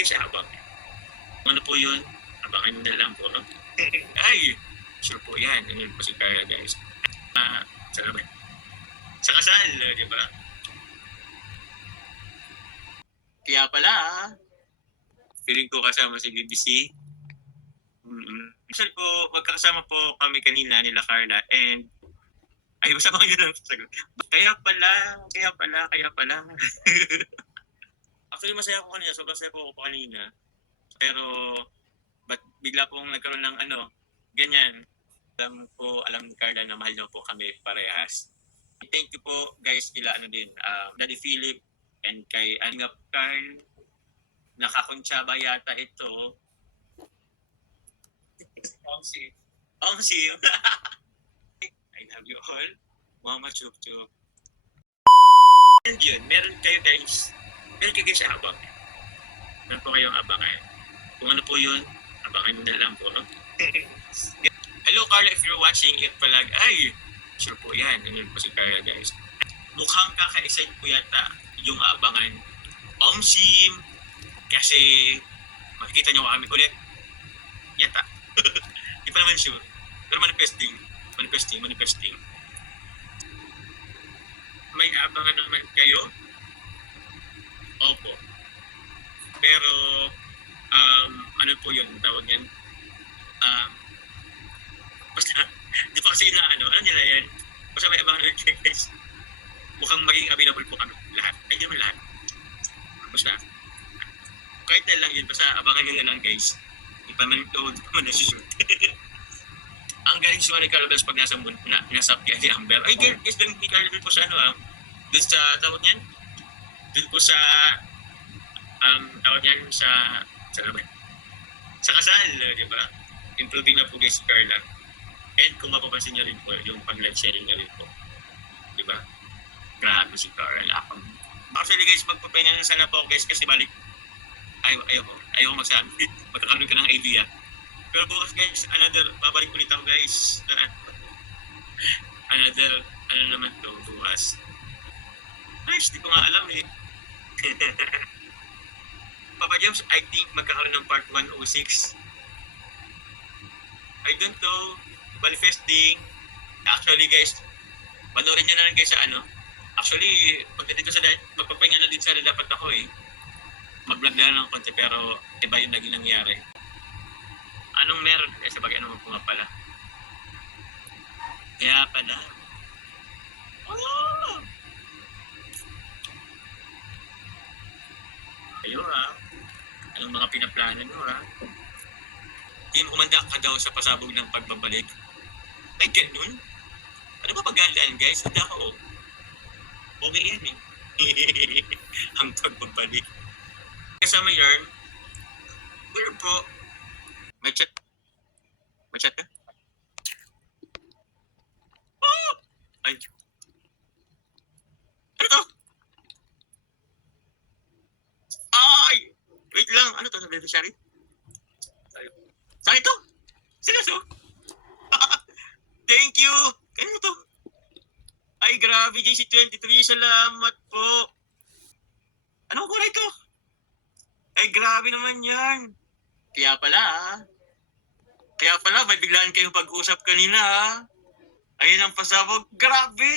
guys abang. Ano po yun? Abangan nyo na lang po. No? Ay, sure po yan. Ano po si Carla guys. Salamat. Sa kasal, di ba? Kaya pala, feeling ko kasama si BBC. Actually po, magkakasama po kami kanina nila Carla and ay, basta mga yun lang sagot. Kaya pala. Actually, masaya ako kanina. Sobrang saya po ako kanina. Pero, ba't bigla pong nagkaroon ng ganyan. Alam ni Carla na mahal niyo po kami parehas. Thank you po guys kila Daddy Philip and kay Angap Carl. Nakakuntsaba yata ito. Ongsi. I love you all. Mama Chup Chup. And yun, meron kayo guys abang. Meron po kayong abangan. Kung ano po yun, abangan nyo na lang po. No? Hello Carla, if you're watching, yun pala, ay, sure po yan. Ano po si Carla guys. Mukhang kakaisay po yata yung abangan. Omsim, kasi makikita nyo kami ulit. Yata. Di pa naman sure. Pero manifesting. May abangan naman kayo? Opo. Pero, ano po yun, tawag yan? Basta, di pa kasi ano nila yan? Basta may abangan naman kayo guys. Mukhang maging available po kami lahat. Ay, di naman lahat. Basta, kahit na lang yun, basta abangan nyo na lang guys. Di pa man nasushoot. Ang galing siya ni Carlos pag nasa piyan ni Amber. Ay, guys, galing ni Carlos dun po sa dun sa tawag niyan? Dun po sa tawag niyan sa kasal, di ba? Improving na po guys si Carla. And kung mapapansin niyo rin po yung pag-live sharing niya rin po. Di ba? Grabe si Carla. Actually guys, magpapahinga na sana po guys kasi balik. Ayaw magsabi. Magkakaroon ka ng idea. Pero bukas guys, babalik ulit ako guys. Ano naman to, bukas. Nice, di ko nga alam eh. Papa James, I think magkakaroon ng part 106. I don't know. Manifesting. Actually guys, panoorin nyo na lang guys sa Actually, pagdating ko sa magpapahinga na din sana dapat ako eh. Mag-vlog na ng konti pero iba yung naging nangyari. Anong meron? Sabagay naman po nga pala. Kaya pala. Oh! Ayun Anong mga pinaplanan mo Hindi mo kumanda ka daw sa pasabog ng pagbabalik. Ay, ganun? Ano ba pagandaan guys? Hindi ako. Okay yan eh. Ang pagbabalik. Kasama yarn. Wala po. May chat ka? Oh! Ay. Ano to? Ay! Wait lang. Ano to? Beneficiary? Saan ito? Seryoso? Thank you! Ano to? Ay, grabe, JC23. Salamat po. Anong kulay ito? Ay, grabe naman yan. Kaya pala, may biglaan kayong pag-usap kanina Ayan ang pasabog. Grabe!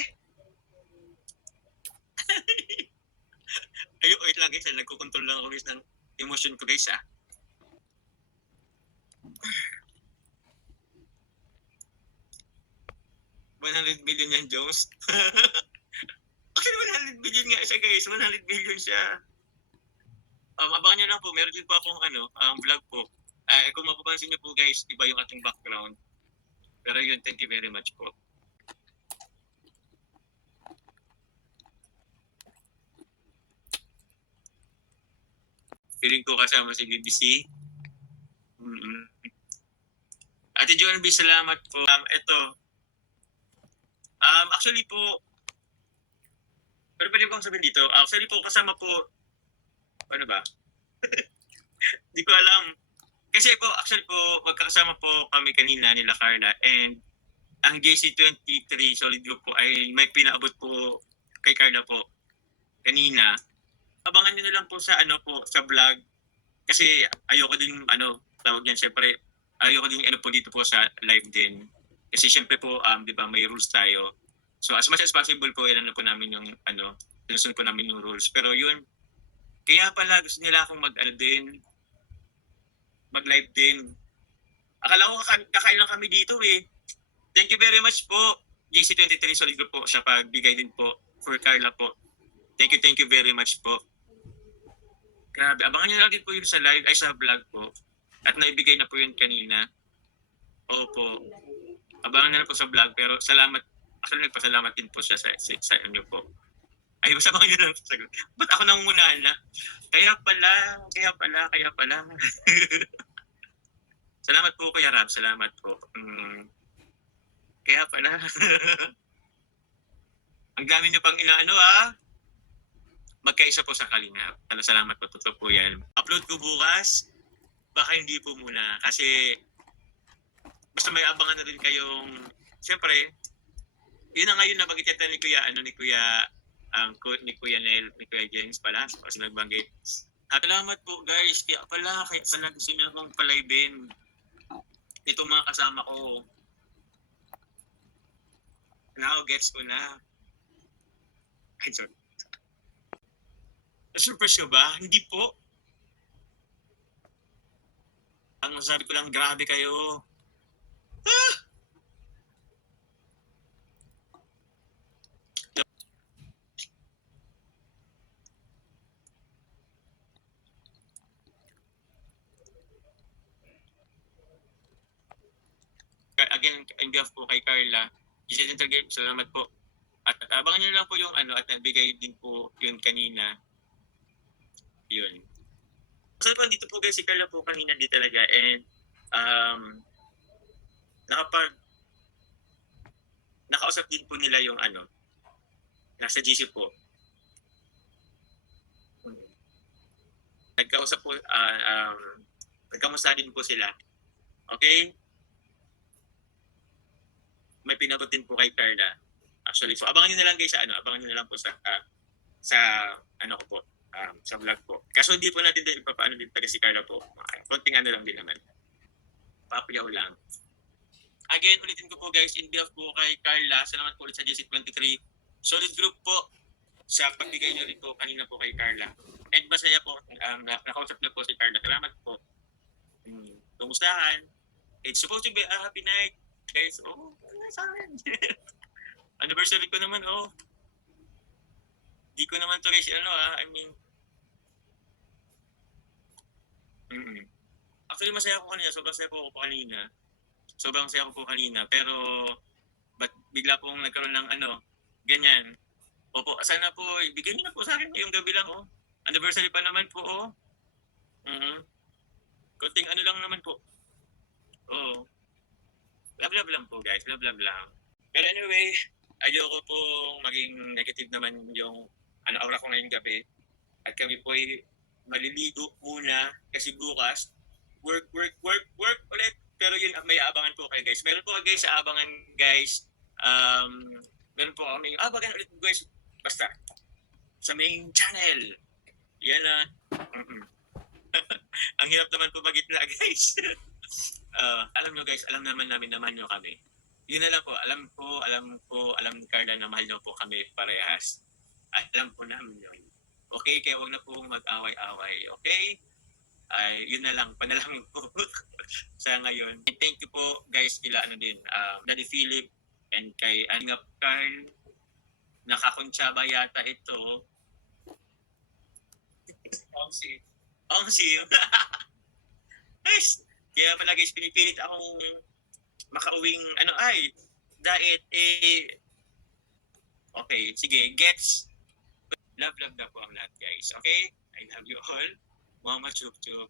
Ayun, wait lang guys. Nagkukontrol lang ako guys ng emotion ko guys 100 million yan, Jones. Actually, 100 million nga siya, guys. 100 million siya. Abangan nyo lang po. Meron din po akong vlog po. Kung mapapansin nyo po, guys, iba yung ating background. Pero yun, thank you very much po. Feeling ko kasama si BBC. Ate Joan B, salamat po. Ito. Actually po, pero pwede ko sabihin dito, actually po kasama po, ano ba? Di ko alam. Kasi po, actually po, magkakasama po kami kanina nila Carla and ang JC23 Solid Group po ay may pinaabot po kay Carla po kanina. Abangan nyo na lang po sa sa vlog Kasi ayoko din, tawag yan, syempre, ayoko din ano po dito po sa live din. Kasi syempre po, di ba, may rules tayo. So as much as possible po, ilan po namin yung, sinusunod po namin yung rules. Pero yun, kaya pala gusto nila akong mag-live din. Akala ko kakain lang kami dito eh. Thank you very much po. JC23 Solid Group po, siya pagbigay din po for Carla po. Thank you very much po. Grabe, abangan nyo lang din po yun sa live, ay sa vlog po. At naibigay na po yun kanina. Opo. Abangan na lang po sa vlog, pero salamat. Actually, nagpasalamat din po siya sa inyo po. Ay, basta abangan nyo lang po sa ba't ako nangungunahan na? Kaya pala. Salamat po, Kuya Rab. Salamat po. Kaya pala. Ang dami nyo pang inaano magkaisa po sa Kalingap. Salamat po. Totoo po yan. Upload ko bukas. Baka hindi po muna. Kasi basta may abangan na rin kayong, siyempre, yun na ngayon nabanggit yata ni Kuya, ni Kuya Nel, ni Kuya James pala, kasi nagbanggit. Salamat po guys, kaya pala gusto niya akong palaybin itong mga kasama ko. Now, gets ko na. Ay, sorry. Surprise nyo ba? Hindi po. Ang masasabi ko lang, grabe kayo. Again, in behalf po kay Carla, Giselle Intergame, salamat po. At abangan nyo lang po yung at nabigay din po yun kanina. Yun. Kasi po dito po guys, si Carla po kanina di talaga, and nakausap din po nila yung nasa GC po. Nagkausap po, nagkamusta din po sila. Okay? May pinabot din po kay Carla. Actually, so abangan nyo na lang guys abangan nyo na lang po sa ko po, sa vlog po. Kaso hindi po natin din ipapaano din taga si Carla po. Konting lang din naman. Papayaw lang. Again, ulitin ko po guys, in behalf po kay Carla, salamat po ulit sa JC23 Solid Group po sa pagbigay nyo rin po kanina po kay Carla. And masaya po, nakausap na po si Carla. Salamat po. Kumustahan? It's supposed to be a happy night. Guys, sa akin. Anniversary ko naman, Di ko naman to guys, Actually, masaya ako kanina. Sobrang saya ko po kanina. Pero, ba't bigla pong nagkaroon ng ganyan. Opo, sana po, ibigay niyo na po sa akin ngayong gabi lang, Anniversary pa naman po, Konting lang naman po. Love lang po, guys. Love lang. Pero anyway, ayoko pong maging negative naman yung aura ko ngayong gabi. At kami po ay maliligo muna kasi bukas, work ulit. Pero yun, may abangan po kayo, guys. Meron po guys sa abangan, guys. Meron po kami abangan ulit, guys. Basta, sa main channel. Yan na. Ang hirap naman po magitna, guys. Alam nyo guys, alam naman nyo kami. Yun na lang po, alam ni Carla na mahal nyo po kami parehas. Alam po namin yun. Okay, kaya huwag na po mag-away-away. Okay? Yun na lang, panalangin po sa ngayon. And thank you po guys kila Daddy Philip and kay Angap Carl. Nakakuntsaba yata ito. Ongsi. Nice. Kaya pala guys, pinipilit akong makauwing diet okay, sige, gets. Love na po ang lahat guys, okay? I love you all. Mama Chup Chup.